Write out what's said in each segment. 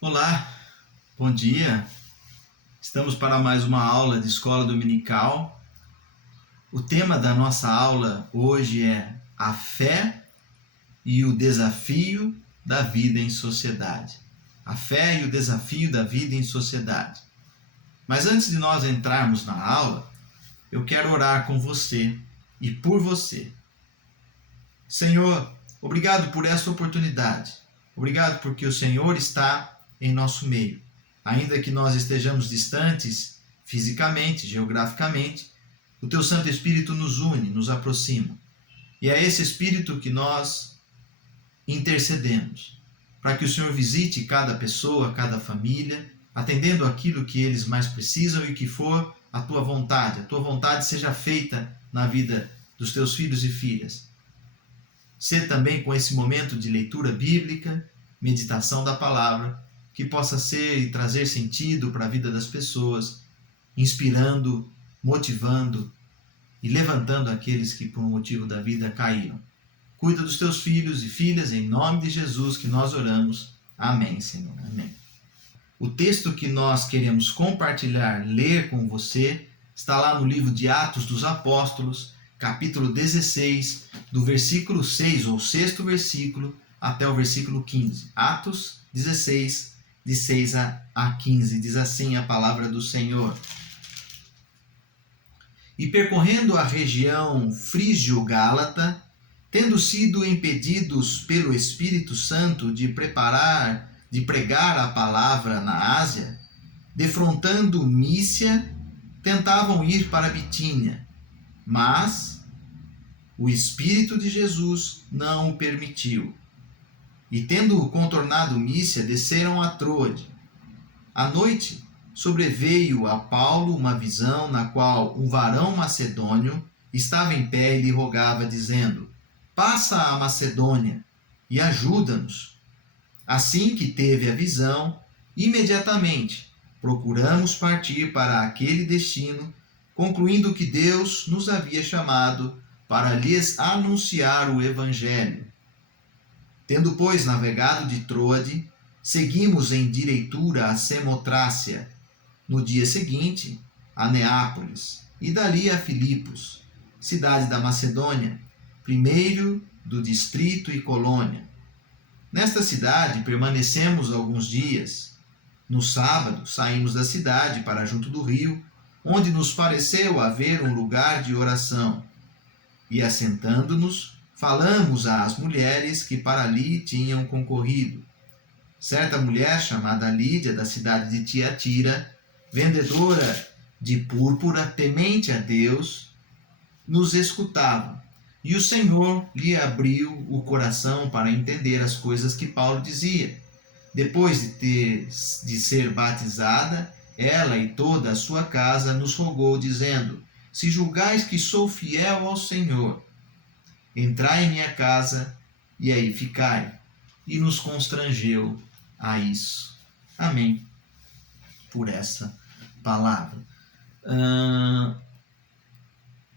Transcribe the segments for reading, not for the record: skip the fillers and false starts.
Olá, bom dia. Estamos para mais uma aula de escola dominical. O tema da nossa aula hoje é a fé e o desafio da vida em sociedade. A fé e o desafio da vida em sociedade. Mas antes de nós entrarmos na aula, eu quero orar com você e por você. Senhor, obrigado por essa oportunidade. Obrigado porque o Senhor está em nosso meio. Ainda que nós estejamos distantes fisicamente, geograficamente, o Teu Santo Espírito nos une, nos aproxima. E é esse Espírito que nós intercedemos, para que o Senhor visite cada pessoa, cada família, atendendo aquilo que eles mais precisam e que for a Tua vontade. A Tua vontade seja feita na vida dos Teus filhos e filhas. Ser também com esse momento de leitura bíblica, meditação da palavra, que possa ser e trazer sentido para a vida das pessoas, inspirando, motivando e levantando aqueles que por motivo da vida caíram. Cuida dos teus filhos e filhas, em nome de Jesus que nós oramos. Amém, Senhor. Amém. O texto que nós queremos compartilhar, ler com você, está lá no livro de Atos dos Apóstolos, capítulo 16, do versículo 6, ou sexto versículo, até o versículo 15. Atos 16, de 6 a 15, diz assim a palavra do Senhor. E percorrendo a região frígio-gálata, tendo sido impedidos pelo Espírito Santo de pregar a palavra na Ásia, defrontando Mísia, tentavam ir para Bitínia, mas o Espírito de Jesus não o permitiu. E tendo contornado Mísia, desceram a Troade. À noite, sobreveio a Paulo uma visão na qual um varão macedônio estava em pé e lhe rogava, dizendo: passa a Macedônia e ajuda-nos. Assim que teve a visão, imediatamente procuramos partir para aquele destino, concluindo que Deus nos havia chamado para lhes anunciar o Evangelho. Tendo, pois, navegado de Troade, seguimos em direitura a Samotrácia, no dia seguinte a Neápolis, e dali a Filipos, cidade da Macedônia, primeiro do distrito e colônia. Nesta cidade permanecemos alguns dias. No sábado saímos da cidade para junto do rio, onde nos pareceu haver um lugar de oração. E assentando-nos, falamos às mulheres que para ali tinham concorrido. Certa mulher chamada Lídia, da cidade de Tiatira, vendedora de púrpura, temente a Deus, nos escutava. E o Senhor lhe abriu o coração para entender as coisas que Paulo dizia. Depois de ser batizada, ela e toda a sua casa nos rogou, dizendo: se julgais que sou fiel ao Senhor, entrai em minha casa e aí ficai. E nos constrangeu a isso. Amém. Por essa palavra.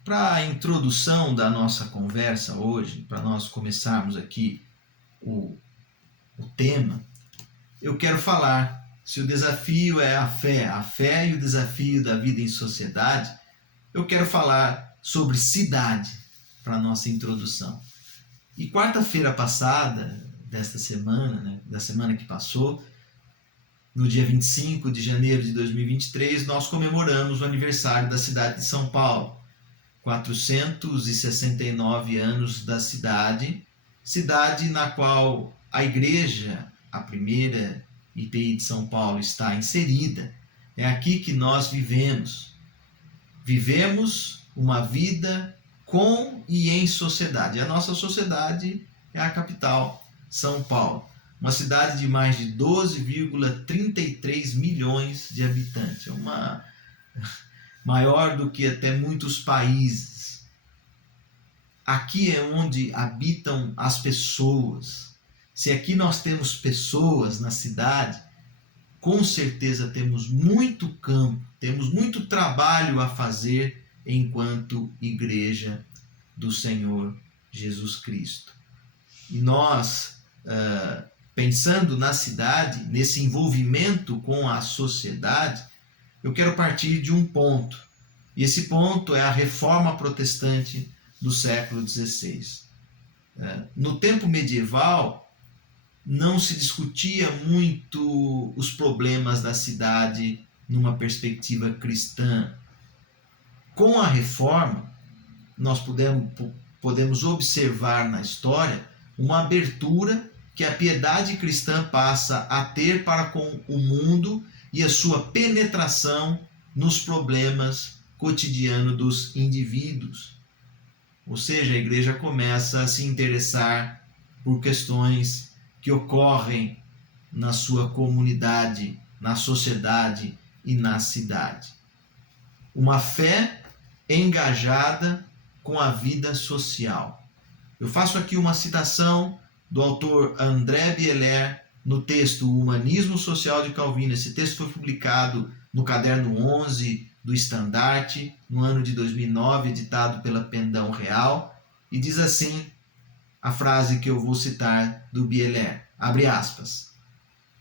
Para a introdução da nossa conversa hoje, para nós começarmos aqui o tema, eu quero falar se o desafio é a fé e o desafio da vida em sociedade. Eu quero falar sobre cidade para a nossa introdução. E quarta-feira passada, desta semana, da semana que passou, no dia 25 de janeiro de 2023, nós comemoramos o aniversário da cidade de São Paulo. 469 anos da cidade na qual a igreja, a primeira IPI de São Paulo, está inserida. É aqui que nós vivemos. Vivemos uma vida com e em sociedade. A nossa sociedade é a capital, São Paulo. Uma cidade de mais de 12,33 milhões de habitantes. É maior do que até muitos países. Aqui é onde habitam as pessoas. Se aqui nós temos pessoas na cidade, com certeza temos muito campo, temos muito trabalho a fazer enquanto igreja do Senhor Jesus Cristo. E nós, pensando na cidade, nesse envolvimento com a sociedade, eu quero partir de um ponto. E esse ponto é a Reforma Protestante do século XVI. No tempo medieval, não se discutia muito os problemas da cidade numa perspectiva cristã. Com a Reforma, nós podemos observar na história uma abertura que a piedade cristã passa a ter para com o mundo e a sua penetração nos problemas cotidianos dos indivíduos. Ou seja, a igreja começa a se interessar por questões que ocorrem na sua comunidade, na sociedade e na cidade. Uma fé engajada com a vida social. Eu faço aqui uma citação do autor André Bieler no texto O Humanismo Social de Calvino. Esse texto foi publicado no caderno 11 do Estandarte, no ano de 2009, editado pela Pendão Real, e diz assim a frase que eu vou citar do Bieler, abre aspas: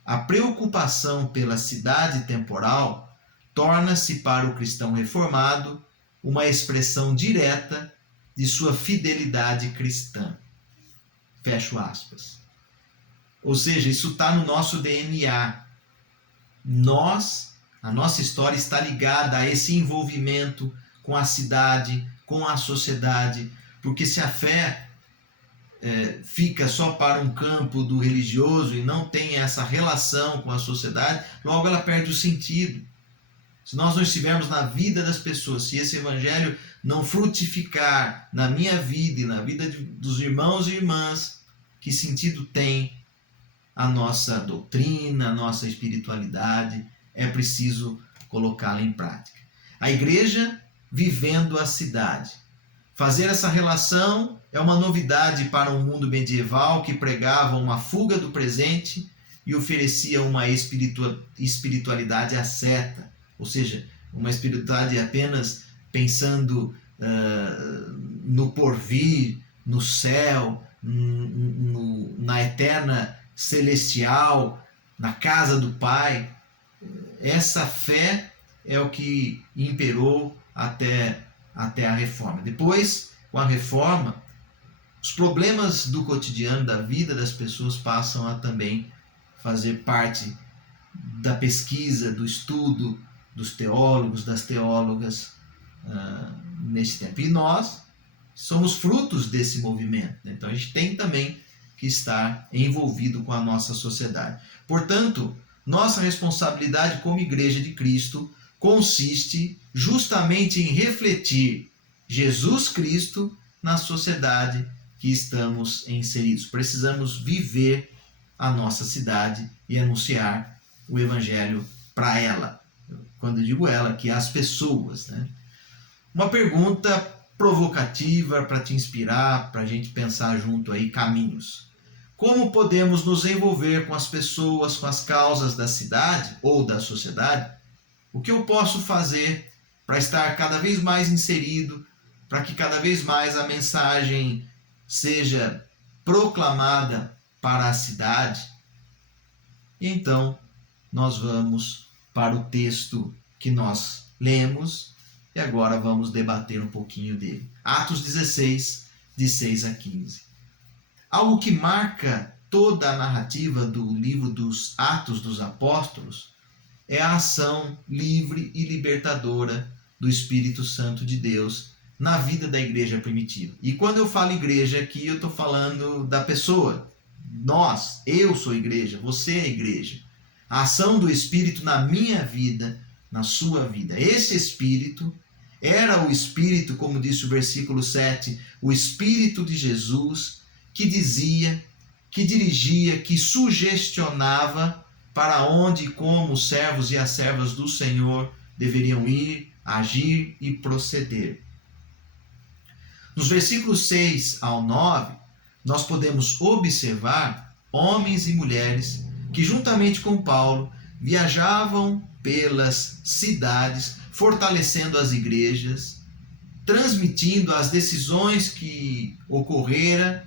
a preocupação pela cidade temporal torna-se para o cristão reformado uma expressão direta de sua fidelidade cristã. Fecho aspas. Ou seja, isso está no nosso DNA. A nossa história está ligada a esse envolvimento com a cidade, com a sociedade, porque se a fé fica só para um campo do religioso e não tem essa relação com a sociedade, logo ela perde o sentido. Se nós não estivermos na vida das pessoas, se esse evangelho não frutificar na minha vida e na vida dos irmãos e irmãs, que sentido tem a nossa doutrina, a nossa espiritualidade? É preciso colocá-la em prática. A igreja vivendo a cidade. Fazer essa relação é uma novidade para um mundo medieval que pregava uma fuga do presente e oferecia uma espiritualidade asceta, ou seja, uma espiritualidade apenas pensando no porvir, no céu, na eterna celestial, na casa do Pai. Essa fé é o que imperou até a Reforma. Depois, com a Reforma, os problemas do cotidiano, da vida das pessoas passam a também fazer parte da pesquisa, do estudo dos teólogos, das teólogas nesse tempo. E nós somos frutos desse movimento. Então a gente tem também que estar envolvido com a nossa sociedade. Portanto, nossa responsabilidade como Igreja de Cristo consiste justamente em refletir Jesus Cristo na sociedade que estamos inseridos. Precisamos viver a nossa cidade e anunciar o Evangelho para ela. Quando eu digo ela, que as pessoas, né? Uma pergunta provocativa para te inspirar, para a gente pensar junto aí caminhos. Como podemos nos envolver com as pessoas, com as causas da cidade ou da sociedade? O que eu posso fazer para estar cada vez mais inserido, para que cada vez mais a mensagem seja proclamada para a cidade? E então, nós vamos para o texto que nós lemos e agora vamos debater um pouquinho dele. Atos 16, de 6 a 15. Algo que marca toda a narrativa do livro dos Atos dos Apóstolos é a ação livre e libertadora do Espírito Santo de Deus na vida da igreja primitiva. E quando eu falo igreja aqui, eu estou falando da pessoa. Nós, eu sou igreja, você é igreja. A ação do Espírito na minha vida, na sua vida. Esse Espírito era o Espírito, como disse o versículo 7, o Espírito de Jesus, que dizia, que dirigia, que sugestionava para onde e como os servos e as servas do Senhor deveriam ir, agir e proceder. Nos versículos 6 ao 9, nós podemos observar homens e mulheres que, juntamente com Paulo, viajavam pelas cidades, fortalecendo as igrejas, transmitindo as decisões que ocorreram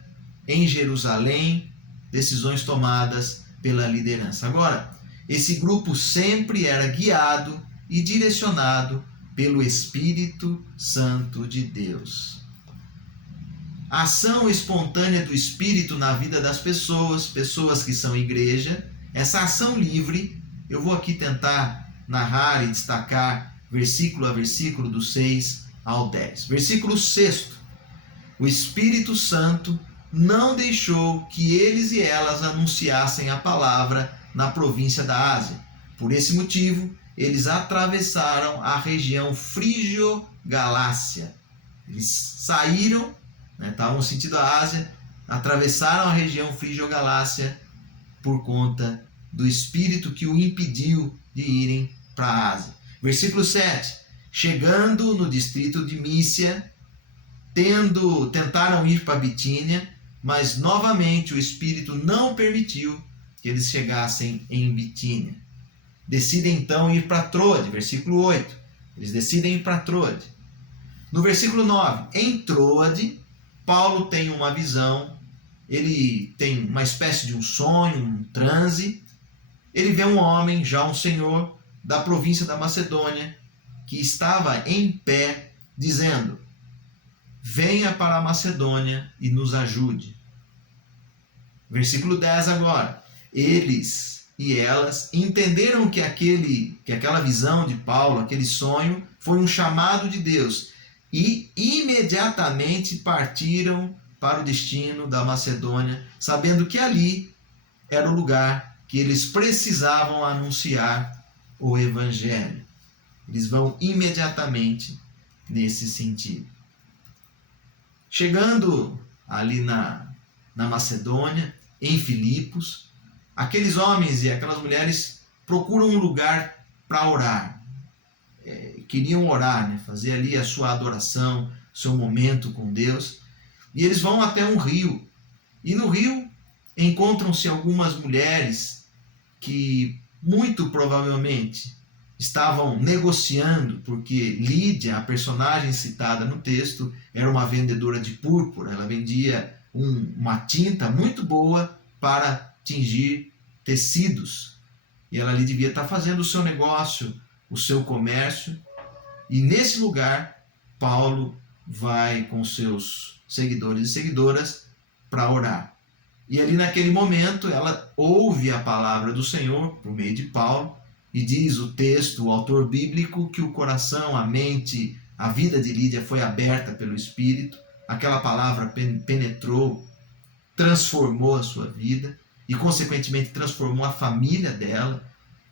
em Jerusalém, decisões tomadas pela liderança. Agora, esse grupo sempre era guiado e direcionado pelo Espírito Santo de Deus. A ação espontânea do Espírito na vida das pessoas que são igreja, essa ação livre, eu vou aqui tentar narrar e destacar versículo a versículo do 6 ao 10. Versículo 6. O Espírito Santo não deixou que eles e elas anunciassem a palavra na província da Ásia. Por esse motivo, eles atravessaram a região Frígio-Galácia. Eles saíram, estavam no sentido da Ásia, atravessaram a região Frígio-Galácia por conta do Espírito que o impediu de irem para a Ásia. Versículo 7. Chegando no distrito de Mísia, tentaram ir para Bitínia, mas novamente o Espírito não permitiu que eles chegassem em Bitínia. Decidem então ir para Troade, versículo 8. Eles decidem ir para Troade. No versículo 9, em Troade, Paulo tem uma visão, ele tem uma espécie de um sonho, um transe. Ele vê um homem, já um senhor, da província da Macedônia, que estava em pé, dizendo: venha para a Macedônia e nos ajude. Versículo 10 agora. Eles e elas entenderam que aquela visão de Paulo, aquele sonho, foi um chamado de Deus, e imediatamente partiram para o destino da Macedônia, sabendo que ali era o lugar que eles precisavam anunciar o Evangelho. Eles vão imediatamente nesse sentido. Chegando ali na Macedônia, em Filipos, aqueles homens e aquelas mulheres procuram um lugar para orar. Queriam orar, fazer ali a sua adoração, seu momento com Deus. E eles vão até um rio. E no rio encontram-se algumas mulheres que muito provavelmente estavam negociando, porque Lídia, a personagem citada no texto, era uma vendedora de púrpura. Ela vendia uma tinta muito boa para tingir tecidos. E ela ali devia estar fazendo o seu negócio, o seu comércio. E nesse lugar, Paulo vai com seus seguidores e seguidoras para orar. E ali naquele momento, ela ouve a palavra do Senhor por meio de Paulo, e diz o texto, o autor bíblico, que o coração, a mente, a vida de Lídia foi aberta pelo Espírito. Aquela palavra penetrou, transformou a sua vida e, consequentemente, transformou a família dela.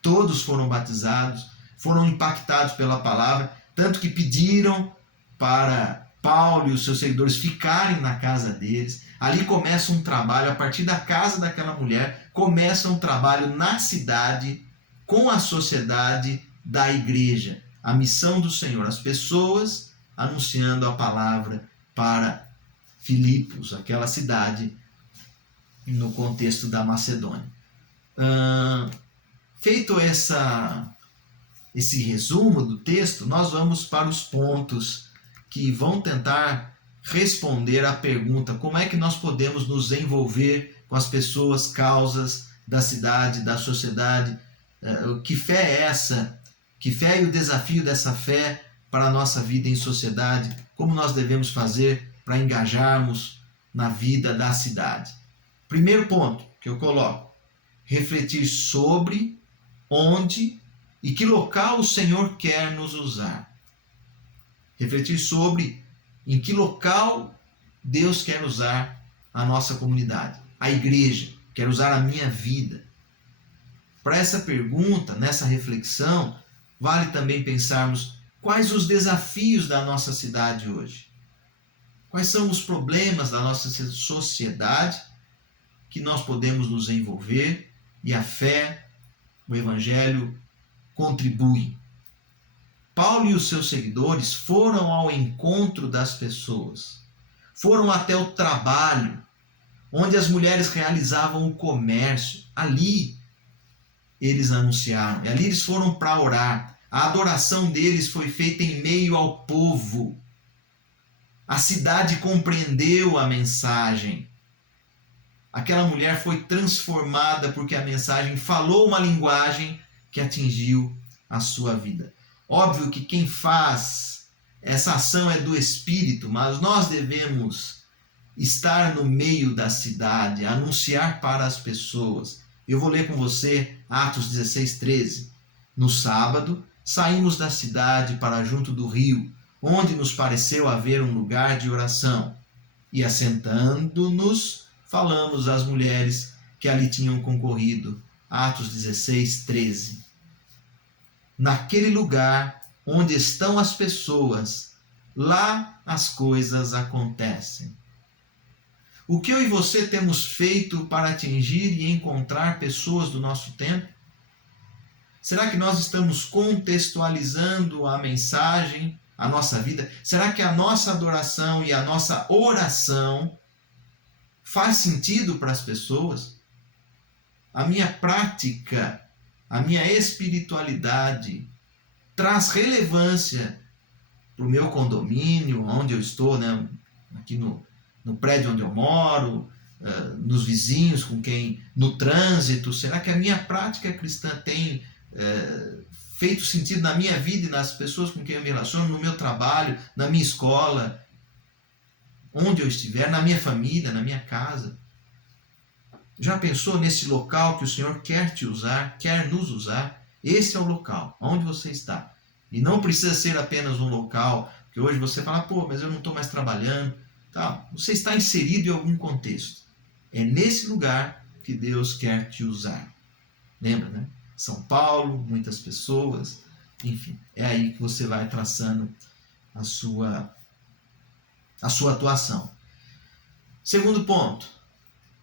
Todos foram batizados, foram impactados pela palavra, tanto que pediram para Paulo e os seus seguidores ficarem na casa deles. Ali começa um trabalho, a partir da casa daquela mulher, começa um trabalho na cidade, com a sociedade da igreja. A missão do Senhor, as pessoas anunciando a palavra para Filipos, aquela cidade no contexto da Macedônia. Feito esse resumo do texto, nós vamos para os pontos que vão tentar responder à pergunta: como é que nós podemos nos envolver com as pessoas, causas da cidade, da sociedade? Que fé é essa? Que fé e o desafio dessa fé para a nossa vida em sociedade? Como nós devemos fazer para engajarmos na vida da cidade? Primeiro ponto que eu coloco: refletir sobre onde e que local o Senhor quer nos usar. Refletir sobre em que local Deus quer usar a nossa comunidade, a igreja, quer usar a minha vida. Para essa pergunta, nessa reflexão, vale também pensarmos quais os desafios da nossa cidade hoje. Quais são os problemas da nossa sociedade que nós podemos nos envolver, e a fé, o Evangelho contribuem. Paulo e os seus seguidores foram ao encontro das pessoas, foram até o trabalho, onde as mulheres realizavam o comércio. Ali, eles anunciaram. E ali eles foram para orar. A adoração deles foi feita em meio ao povo. A cidade compreendeu a mensagem. Aquela mulher foi transformada porque a mensagem falou uma linguagem que atingiu a sua vida. Óbvio que quem faz essa ação é do Espírito, mas nós devemos estar no meio da cidade, anunciar para as pessoas. Eu vou ler com você Atos 16:13. No sábado, saímos da cidade para junto do rio, onde nos pareceu haver um lugar de oração. E assentando-nos, falamos às mulheres que ali tinham concorrido. Atos 16:13. Naquele lugar onde estão as pessoas, lá as coisas acontecem. O que eu e você temos feito para atingir e encontrar pessoas do nosso tempo? Será que nós estamos contextualizando a mensagem, a nossa vida? Será que a nossa adoração e a nossa oração faz sentido para as pessoas? A minha prática, a minha espiritualidade traz relevância para o meu condomínio, onde eu estou, né? Aqui no prédio onde eu moro, nos vizinhos com quem, no trânsito. Será que a minha prática cristã tem feito sentido na minha vida e nas pessoas com quem eu me relaciono, no meu trabalho, na minha escola, onde eu estiver, na minha família, na minha casa? Já pensou nesse local que o Senhor quer te usar, quer nos usar? Esse é o local, onde você está. E não precisa ser apenas um local que hoje você fala, pô, mas eu não estou mais trabalhando. Tá, você está inserido em algum contexto. É nesse lugar que Deus quer te usar. Lembra, né? São Paulo, muitas pessoas, enfim, é aí que você vai traçando a sua atuação. Segundo ponto,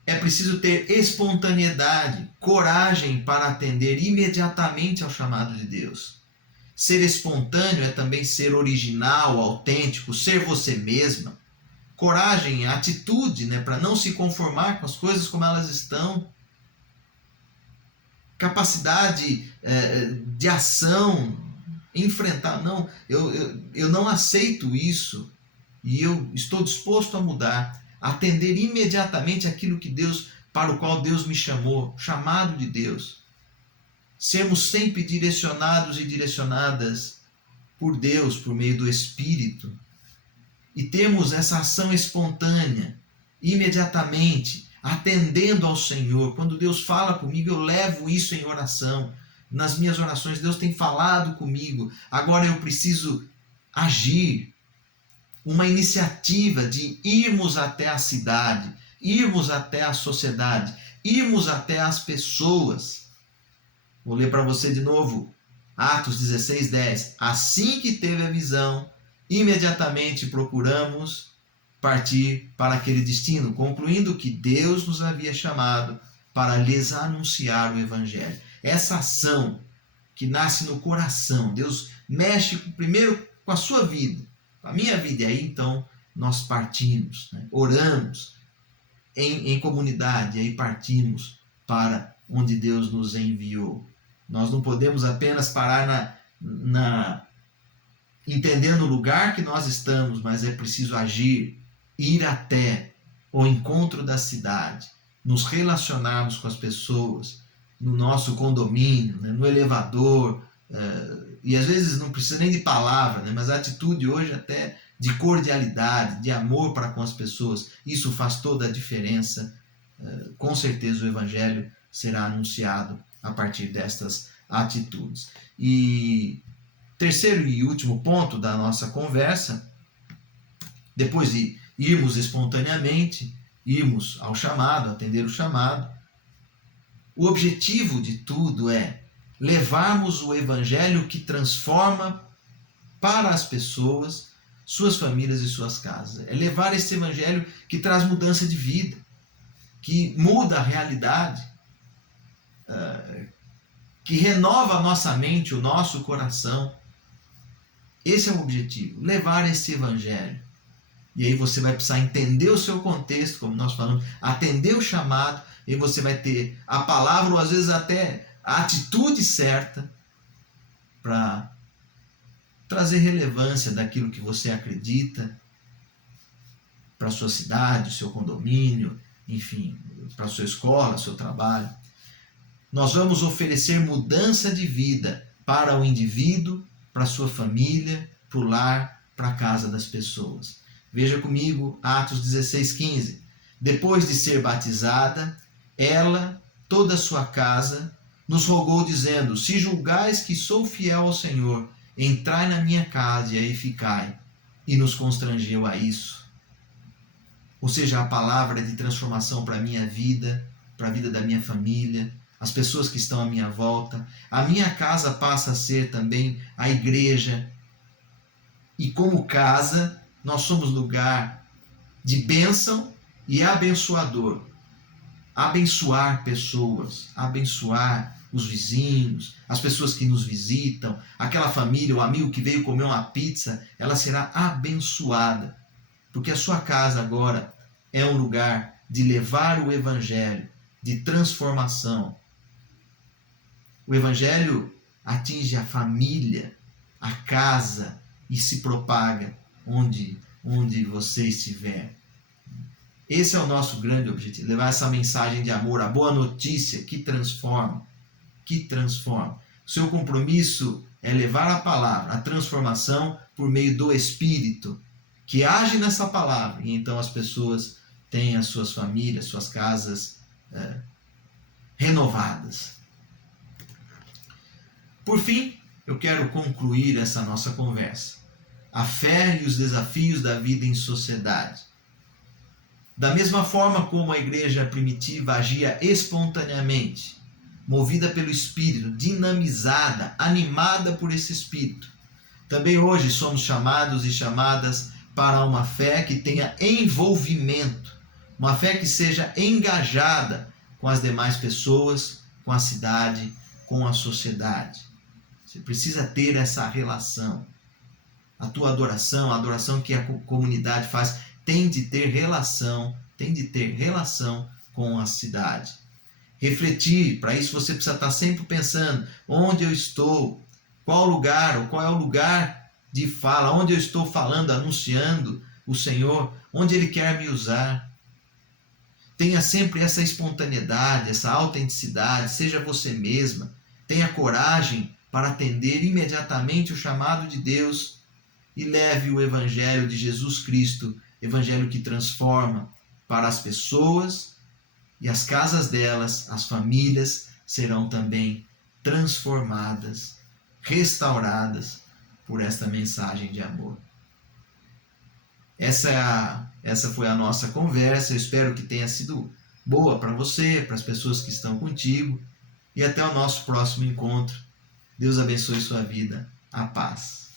é preciso ter espontaneidade, coragem para atender imediatamente ao chamado de Deus. Ser espontâneo é também ser original, autêntico, ser você mesma. Coragem, atitude, né, para não se conformar com as coisas como elas estão. Capacidade de ação, enfrentar. Não, eu não aceito isso e eu estou disposto a mudar. Atender imediatamente aquilo que Deus, para o qual Deus me chamou, chamado de Deus. Sermos sempre direcionados e direcionadas por Deus, por meio do Espírito. E temos essa ação espontânea, imediatamente, atendendo ao Senhor. Quando Deus fala comigo, eu levo isso em oração. Nas minhas orações, Deus tem falado comigo. Agora eu preciso agir. Uma iniciativa de irmos até a cidade, irmos até a sociedade, irmos até as pessoas. Vou ler para você de novo, Atos 16:10. Assim que teve a visão, imediatamente procuramos partir para aquele destino, concluindo que Deus nos havia chamado para lhes anunciar o Evangelho. Essa ação que nasce no coração, Deus mexe primeiro com a sua vida, com a minha vida, e aí então nós partimos, né? Oramos em comunidade, e aí partimos para onde Deus nos enviou. Nós não podemos apenas parar entendendo o lugar que nós estamos, mas é preciso agir, ir até o encontro da cidade, nos relacionarmos com as pessoas, no nosso condomínio, né, no elevador, e às vezes não precisa nem de palavra, né, mas a atitude hoje até de cordialidade, de amor para com as pessoas, isso faz toda a diferença. Com certeza o Evangelho será anunciado a partir destas atitudes. E terceiro e último ponto da nossa conversa, depois de irmos espontaneamente, irmos ao chamado, atender o chamado, o objetivo de tudo é levarmos o Evangelho que transforma para as pessoas, suas famílias e suas casas. É levar esse Evangelho que traz mudança de vida, que muda a realidade, que renova a nossa mente, o nosso coração. Esse é o objetivo, levar esse Evangelho. E aí você vai precisar entender o seu contexto, como nós falamos, atender o chamado, e você vai ter a palavra, ou às vezes até a atitude certa para trazer relevância daquilo que você acredita para a sua cidade, o seu condomínio, enfim, para a sua escola, seu trabalho. Nós vamos oferecer mudança de vida para o indivíduo, para a sua família, para o lar, para a casa das pessoas. Veja comigo Atos 16:15. Depois de ser batizada, ela, toda a sua casa, nos rogou dizendo: se julgais que sou fiel ao Senhor, entrai na minha casa e aí ficai. E nos constrangeu a isso. Ou seja, a palavra de transformação para a minha vida, para a vida da minha família, as pessoas que estão à minha volta. A minha casa passa a ser também a igreja. E como casa, nós somos lugar de bênção e abençoador. Abençoar pessoas, abençoar os vizinhos, as pessoas que nos visitam, aquela família, o amigo que veio comer uma pizza, ela será abençoada. Porque a sua casa agora é um lugar de levar o evangelho, de transformação. O evangelho atinge a família, a casa e se propaga onde você estiver. Esse é o nosso grande objetivo, levar essa mensagem de amor, a boa notícia que transforma, que transforma. O seu compromisso é levar a palavra, a transformação por meio do Espírito, que age nessa palavra, e então as pessoas têm as suas famílias, suas casas renovadas. Por fim, eu quero concluir essa nossa conversa. A fé e os desafios da vida em sociedade. Da mesma forma como a igreja primitiva agia espontaneamente, movida pelo Espírito, dinamizada, animada por esse Espírito, também hoje somos chamados e chamadas para uma fé que tenha envolvimento, uma fé que seja engajada com as demais pessoas, com a cidade, com a sociedade. Você precisa ter essa relação. A tua adoração, a adoração que a comunidade faz, tem de ter relação com a cidade. Refletir, para isso você precisa estar sempre pensando onde eu estou, qual lugar, ou qual é o lugar de fala, onde eu estou falando, anunciando o Senhor, onde Ele quer me usar. Tenha sempre essa espontaneidade, essa autenticidade, seja você mesma, tenha coragem para atender imediatamente o chamado de Deus e leve o Evangelho de Jesus Cristo, Evangelho que transforma, para as pessoas e as casas delas, as famílias serão também transformadas, restauradas por esta mensagem de amor. Essa foi a nossa conversa. Eu espero que tenha sido boa para você, para as pessoas que estão contigo, e até o nosso próximo encontro. Deus abençoe sua vida. A paz.